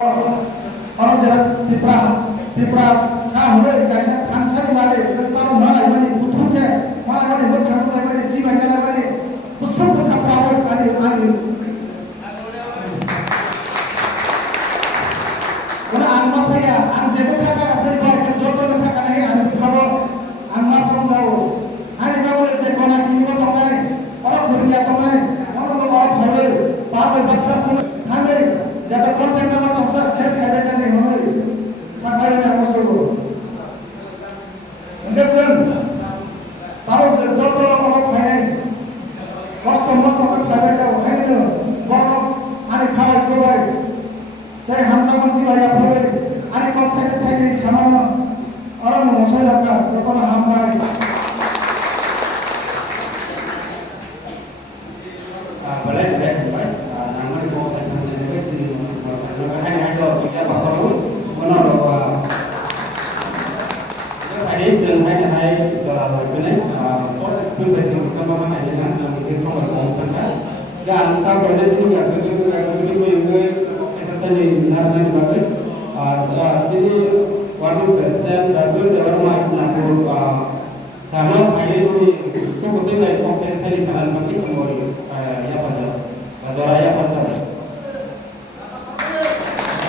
orang jalan tipra sahur kaisa kansari male serta mana ini butuhnya mana ini bukan mana ini jiwa jalan ini besar betapa awal kali ini orang anma saya anjir berkata dari bawah jodoh berkata ini anu kalau anma selalu hari kau itu konak ini orang orang bekerja orang orang boleh bawa baca semua kami jatuh konten nama tafsir saya ada nih hari makanya aku suruh understand tahu jodoh orang lain waktu masuk ke dalam hari itu orang hari kawal kawal saya hamzah masih banyak boleh hari konten saya sama orang masyarakat orang hamzah dan kalau ada juga jadi waktu presiden dan dalam melakukan sama hari ini cukup tinggi kompetensi dalam bagi kembali ya pada raya pada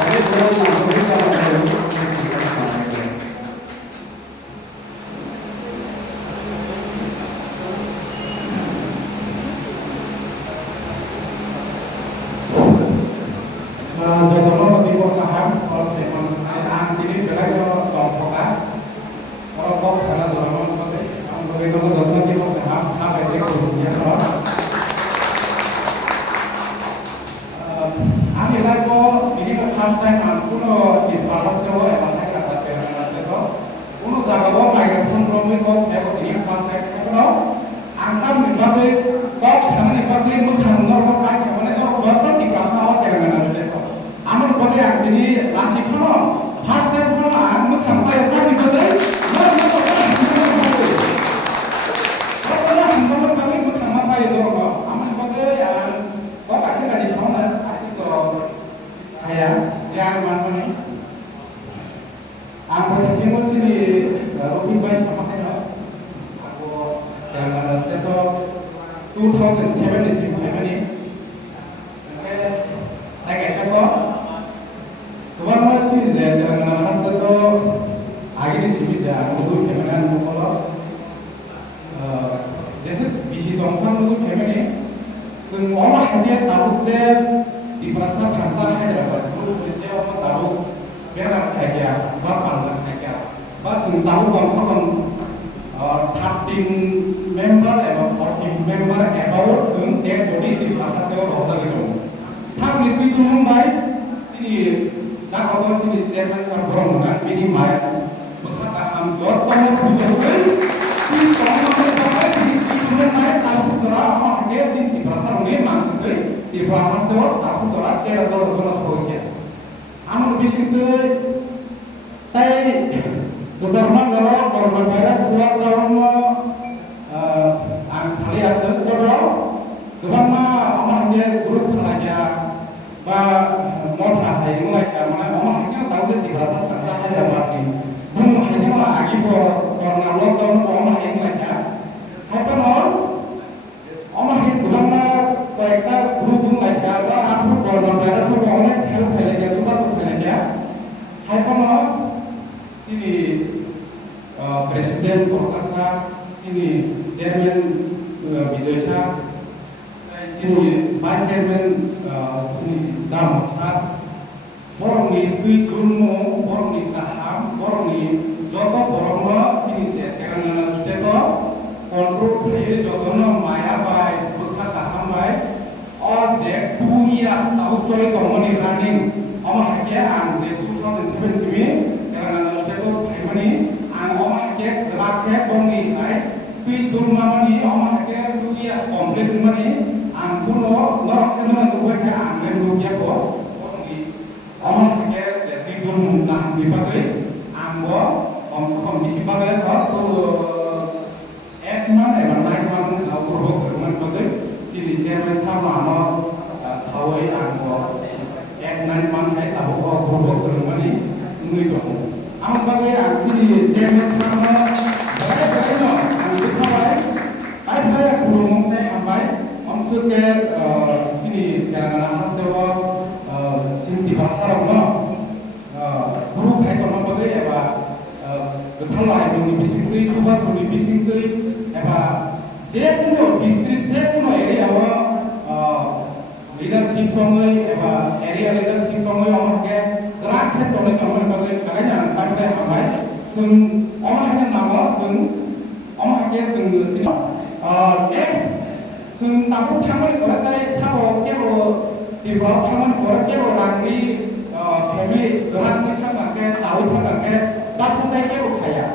Hãy subscribe cho kênh Ghiền Mì Gõ để không bỏ lỡ những video hấp dẫn sungui dong. Ang bagay ang kini jemen sama bagay bagay no ang dikawai ay bagay kurung teh ambai maksud ke kini jangan amat dewa cinti bahasa no guru kai kono bagay apa betalai dong bisingkui coba dong bisingkui apa jepuno district jepuno area wa leadership songai apa area leadership songai orang ke gerak ke tolong orang bagay bagaynya bagay ambai sung orang yang nama sung orang ke sung sini next sung tapu tangan orang tadi sao kero di bawah tangan orang kero lagi family gerak ke tangan ke tahu tangan ke dasar tadi kero kaya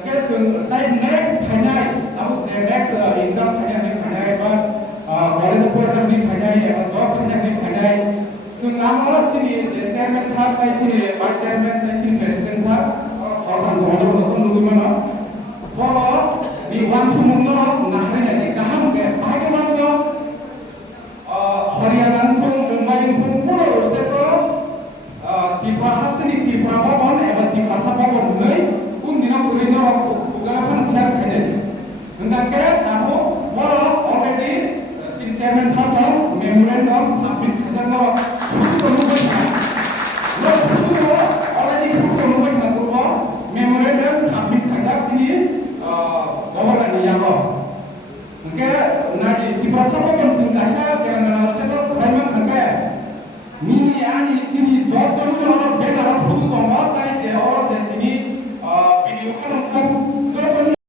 ke sung tadi next kaya tahu next income kaya ni kaya apa boleh pun ni kaya job kaya ni kaya sung amal sini chairman sahab tadi sini vice chairman tadi sini president sahab orang orang orang dulu mana kalau di wancu mungkin nahari nanti kaham ke pakai wancu Haryana pun Mumbai pun pura itu tiba hati ni tiba apa